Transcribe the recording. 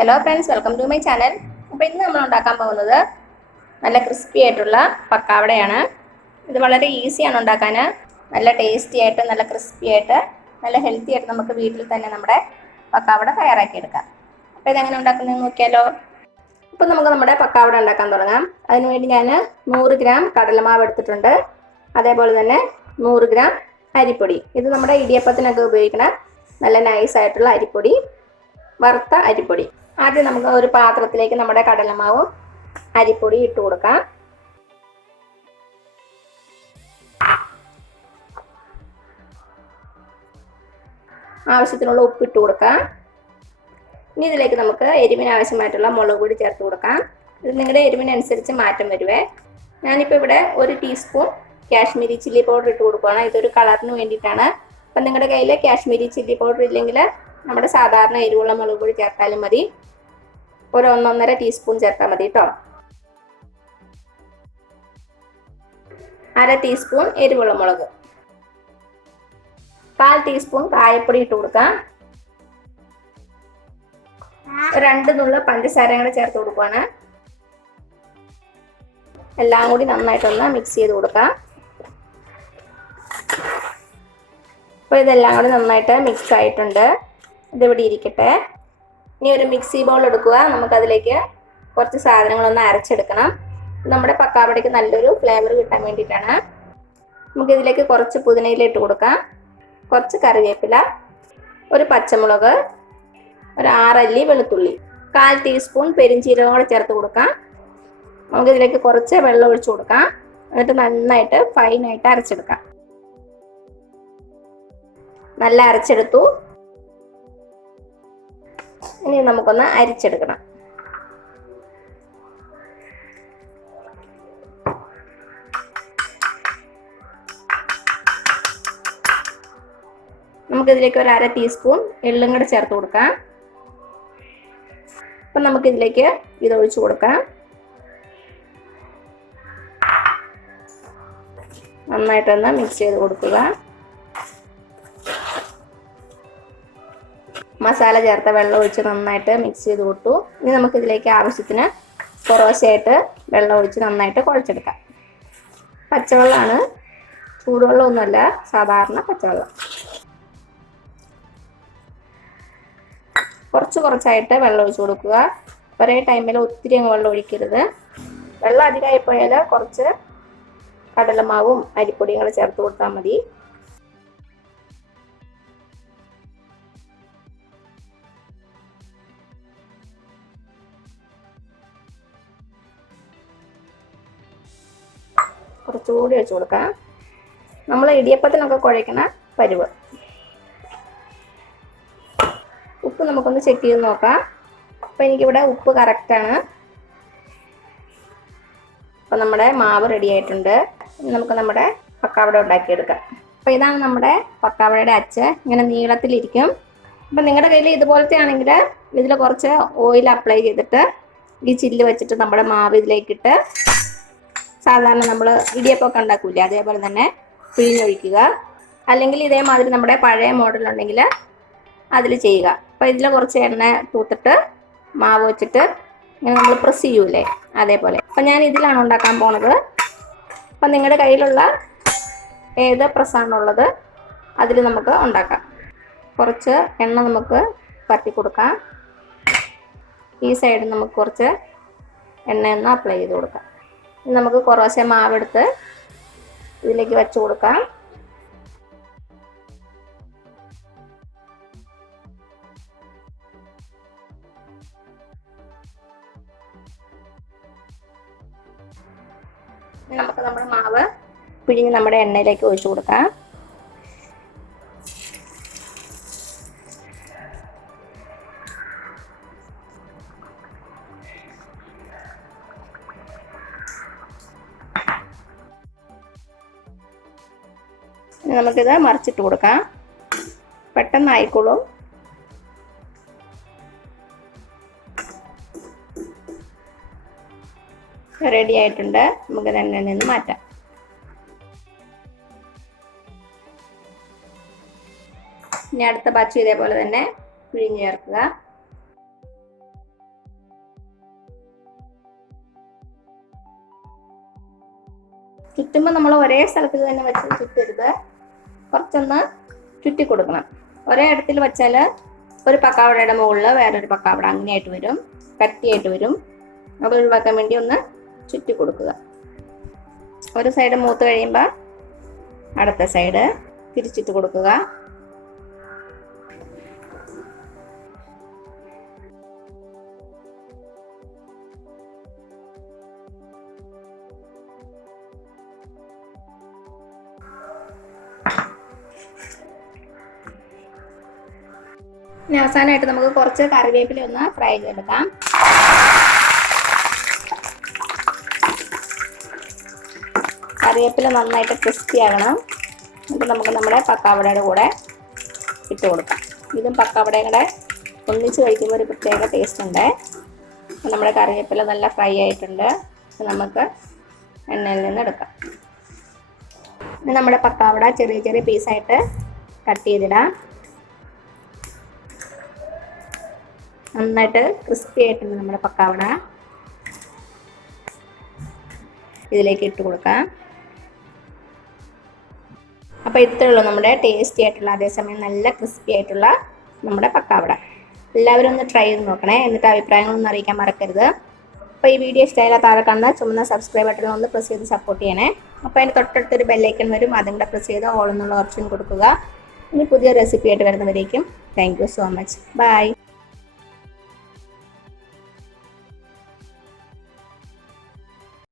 Hello friends, welcome to my channel. അപ്പോൾ ഇന്ന് നമ്മൾ ഉണ്ടാക്കാൻ പോകുന്നത് നല്ല ക്രിസ്പി ആയിട്ടുള്ള പക്കാവടയാണ്. ഇത് വളരെ ഈസിയാണ് ഉണ്ടാക്കാൻ. നല്ല ടേസ്റ്റി ആയിട്ട്, നല്ല ക്രിസ്പി ആയിട്ട്, നല്ല ഹെൽത്തി ആയിട്ട് നമുക്ക് വീട്ടിൽ തന്നെ നമ്മുടെ പക്കാവട തയ്യാറാക്കിയെടുക്കാം. അപ്പോൾ ഇതെങ്ങനെ ഉണ്ടാക്കുന്നതെന്ന് നോക്കിയാലോ. അപ്പോൾ നമുക്ക് നമ്മുടെ പക്കാവട ഉണ്ടാക്കാൻ തുടങ്ങാം. അതിനുവേണ്ടി ഞാൻ 100 ഗ്രാം കടലമാവ് എടുത്തിട്ടുണ്ട്. അതേപോലെ തന്നെ 100 ഗ്രാം അരിപ്പൊടി. ഇത് നമ്മുടെ ഇടിയപ്പത്തിനൊക്കെ ഉപയോഗിക്കുന്ന നല്ല നൈസായിട്ടുള്ള അരിപ്പൊടി, വറുത്ത അരിപ്പൊടി. ആദ്യം നമുക്ക് ഒരു പാത്രത്തിലേക്ക് നമ്മുടെ കടലമാവും അരിപ്പൊടി ഇട്ട് കൊടുക്കാം. ആവശ്യത്തിനുള്ള ഉപ്പ് ഇട്ട് കൊടുക്കാം. ഇനി ഇതിലേക്ക് നമുക്ക് എരിവിന് ആവശ്യമായിട്ടുള്ള മുളക് പൊടി ചേർത്ത് കൊടുക്കാം. ഇത് നിങ്ങളുടെ എരിവിനനുസരിച്ച് മാറ്റം വരുവേ. ഞാനിപ്പോൾ ഇവിടെ 1 ടീസ്പൂൺ കാശ്മീരി ചില്ലി പൗഡർ ഇട്ട് കൊടുക്കുകയാണ്. ഇതൊരു കളറിന് വേണ്ടിയിട്ടാണ്. അപ്പം നിങ്ങളുടെ കയ്യിൽ കാശ്മീരി ചില്ലി പൗഡർ ഇല്ലെങ്കിൽ നമ്മുടെ സാധാരണ എരിവുള്ള മുളക് പൊടി ചേർത്താലും മതി. ഒരു 1-1.5 ടീസ്പൂൺ ചേർത്താൽ മതി കേട്ടോ. 1/2 ടീസ്പൂൺ എരിവുള്ള മുളക്, 1/4 ടീസ്പൂൺ കായപ്പൊടി ഇട്ട് കൊടുക്കാം. 2 നുള്ള പഞ്ചസാര കൂടെ ചേർത്ത് കൊടുക്കുകയാണ്. എല്ലാം കൂടി നന്നായിട്ടൊന്ന് മിക്സ് ചെയ്ത് കൊടുക്കാം. അപ്പോൾ ഇതെല്ലാം കൂടി നന്നായിട്ട് മിക്സ് ആയിട്ടുണ്ട്. ഇതിവിടെ ഇരിക്കട്ടെ. ഇനി ഒരു മിക്സി ബൗൾ എടുക്കുക. നമുക്കതിലേക്ക് കുറച്ച് സാധനങ്ങളൊന്ന് അരച്ചെടുക്കണം. നമ്മുടെ പക്കാവടയ്ക്ക് നല്ലൊരു ഫ്ലേവർ കിട്ടാൻ വേണ്ടിയിട്ടാണ്. നമുക്കിതിലേക്ക് കുറച്ച് പുതിനയില ഇട്ട് കൊടുക്കാം, കുറച്ച് കറിവേപ്പില, ഒരു പച്ചമുളക്, ഒരു 6 അല്ലി വെളുത്തുള്ളി, 1/4 ടീസ്പൂൺ പെരിഞ്ചീരകം കൂടെ ചേർത്ത് കൊടുക്കാം. നമുക്കിതിലേക്ക് കുറച്ച് വെള്ളം ഒഴിച്ചു കൊടുക്കാം. എന്നിട്ട് നന്നായിട്ട് ഫൈനായിട്ട് അരച്ചെടുക്കാം. നല്ല അരച്ചെടുത്തു. ഇനി നമുക്കൊന്ന് അരിച്ചെടുക്കണം. നമുക്കിതിലേക്ക് ഒരു 1/2 ടീസ്പൂൺ എള്ളും കൂടെ ചേർത്ത് കൊടുക്കാം. അപ്പം നമുക്കിതിലേക്ക് ഇത് ഒഴിച്ചു കൊടുക്കാം. നന്നായിട്ടൊന്ന് മിക്സ് ചെയ്ത് കൊടുക്കുക. മസാല ചേർത്ത വെള്ളം ഒഴിച്ച് നന്നായിട്ട് മിക്സ് ചെയ്ത് കൊടുത്തു. ഇനി നമുക്കിതിലേക്ക് ആവശ്യത്തിന് കുറേശ്ശായിട്ട് വെള്ളം ഒഴിച്ച് നന്നായിട്ട് കുഴച്ചെടുക്കാം. പച്ചവെള്ളമാണ്, ചൂടുവെള്ളമൊന്നുമല്ല, സാധാരണ പച്ചവെള്ളം. കുറച്ചായിട്ട് വെള്ളം ഒഴിച്ച് കൊടുക്കുക. ഒരേ ടൈമിൽ ഒത്തിരി അങ്ങ് വെള്ളം ഒഴിക്കരുത്. വെള്ളം അധികമായി പോയാൽ കുറച്ച് കടലമാവും അരിപ്പൊടിയും കൂടെ ചേർത്ത് കൊടുത്താൽ മതി. കുറച്ചുകൂടി ഒഴിച്ച് കൊടുക്കാം. നമ്മൾ ഇടിയപ്പത്തിനൊക്കെ കുഴയ്ക്കണ പരുവ്. ഉപ്പ് നമുക്കൊന്ന് ചെക്ക് ചെയ്ത് നോക്കാം. അപ്പോൾ എനിക്കിവിടെ ഉപ്പ് കറക്റ്റാണ്. അപ്പോൾ നമ്മുടെ മാവ് റെഡി ആയിട്ടുണ്ട്. ഇനി നമുക്ക് നമ്മുടെ പക്കാവട ഉണ്ടാക്കിയെടുക്കാം. അപ്പോൾ ഇതാണ് നമ്മുടെ പക്കാവടയുടെ അച്ച്. ഇങ്ങനെ നീളത്തിലിരിക്കും. അപ്പം നിങ്ങളുടെ കയ്യിൽ ഇതുപോലത്തെ ആണെങ്കിൽ ഇതിൽ കുറച്ച് ഓയിൽ അപ്ലൈ ചെയ്തിട്ട് ഈ ചില്ല് വെച്ചിട്ട് നമ്മുടെ മാവ് ഇതിലേക്കിട്ട് സാധാരണ നമ്മൾ ഇടിയപ്പമൊക്കെ ഉണ്ടാക്കൂലേ, അതേപോലെ തന്നെ പിഴിഞ്ഞൊഴിക്കുക. അല്ലെങ്കിൽ ഇതേമാതിരി നമ്മുടെ പഴയ മോഡലുണ്ടെങ്കിൽ അതിൽ ചെയ്യുക. അപ്പോൾ ഇതിൽ കുറച്ച് എണ്ണ തൂത്തിട്ട് മാവ് വെച്ചിട്ട് ഇങ്ങനെ നമ്മൾ പ്രസ് ചെയ്യൂലേ, അതേപോലെ. അപ്പം ഞാൻ ഇതിലാണ് ഉണ്ടാക്കാൻ പോണത്. അപ്പം നിങ്ങളുടെ കയ്യിലുള്ള ഏത് പ്രസ്സാണുള്ളത് അതിൽ നമുക്ക് ഉണ്ടാക്കാം. കുറച്ച് എണ്ണ നമുക്ക് പരത്തി കൊടുക്കാം. ഈ സൈഡിൽ നമുക്ക് കുറച്ച് എണ്ണയൊന്ന് അപ്ലൈ ചെയ്ത് കൊടുക്കാം. നമുക്ക് കുറേശ്ശെ മാവെടുത്ത് ഇതിലേക്ക് വെച്ച് കൊടുക്കാം. നമുക്ക് നമ്മുടെ മാവ് പിഴിഞ്ഞ് നമ്മുടെ എണ്ണയിലേക്ക് ഒഴിച്ചു കൊടുക്കാം. നമുക്കിത് മറിച്ചിട്ട് കൊടുക്കാം. പെട്ടെന്ന് ആയിക്കോളും. റെഡി ആയിട്ടുണ്ട്. നമുക്കിത് എണ്ണയിൽ നിന്ന് മാറ്റാം. ഇനി അടുത്ത ബാച്ച് ഇതേപോലെ തന്നെ പിഴിഞ്ഞ് ചേർക്കുക. ചുറ്റുമ്പോൾ നമ്മൾ ഒരേ സ്ഥലത്ത് തന്നെ വെച്ച് ചുറ്റരുത്, കുറച്ചൊന്ന് ചുറ്റി കൊടുക്കണം. ഒരേ ഇടത്തിൽ വെച്ചാൽ ഒരു പക്കാവടയുടെ മുകളിൽ വേറൊരു പക്കാവട അങ്ങനെയായിട്ട് വരും, കട്ടിയായിട്ട് വരും. അത് ഒഴിവാക്കാൻ വേണ്ടി ഒന്ന് ചുറ്റി കൊടുക്കുക. ഒരു സൈഡ് മൂത്ത് കഴിയുമ്പോൾ അടുത്ത സൈഡ് തിരിച്ചിട്ട് കൊടുക്കുക. ഇനി അവസാനമായിട്ട് നമുക്ക് കുറച്ച് കറിവേപ്പില ഒന്ന് ഫ്രൈ ചെയ്തെടുക്കാം. കറിവേപ്പില നന്നായിട്ട് ക്രിസ്പി ആകണം. എന്നിട്ട് നമുക്ക് നമ്മുടെ പക്കാവടയുടെ കൂടെ ഇട്ട് കൊടുക്കാം. ഇതും പക്കാവടയും കൂടെ ഒന്നിച്ച് കഴിക്കുമ്പോൾ ഒരു പ്രത്യേക ടേസ്റ്റ് ഉണ്ട്. നമ്മുടെ കറിവേപ്പില നല്ല ഫ്രൈ ആയിട്ടുണ്ട്. നമുക്ക് എണ്ണയിൽ നിന്ന് എടുക്കാം. ഇനി നമ്മുടെ പക്കാവട ചെറിയ ചെറിയ പീസായിട്ട് കട്ട് ചെയ്തിടാം. നന്നായിട്ട് ക്രിസ്പി ആയിട്ടുണ്ട് നമ്മുടെ പക്കാവട. ഇതിലേക്ക് ഇട്ട് കൊടുക്കാം. അപ്പോൾ ഇത്രയേ ഉള്ളൂ നമ്മുടെ ടേസ്റ്റി ആയിട്ടുള്ള, അതേസമയം നല്ല ക്രിസ്പി ആയിട്ടുള്ള നമ്മുടെ പക്കാവട. എല്ലാവരും ഒന്ന് ട്രൈ ചെയ്ത് നോക്കണേ. എന്നിട്ട് അഭിപ്രായങ്ങളൊന്നും അറിയിക്കാൻ മറക്കരുത്. അപ്പോൾ ഈ വീഡിയോ ഇഷ്ടമായാൽ താഴെ കാണുന്ന ചുമന്ന സബ്സ്ക്രൈബ് ബട്ടൺ ഒന്ന് പ്രസ് ചെയ്ത് സപ്പോർട്ട് ചെയ്യണേ. അപ്പോൾ അതിന് തൊട്ടടുത്തൊരു ബെല്ലൈക്കൺ വരും, അതും കൂടെ പ്രസ് ചെയ്ത് ഓൾ എന്നുള്ള ഓപ്ഷൻ കൊടുക്കുക. ഇനി പുതിയ റെസിപ്പി ആയിട്ട് വരുന്നവരേക്കും thank you so much. By.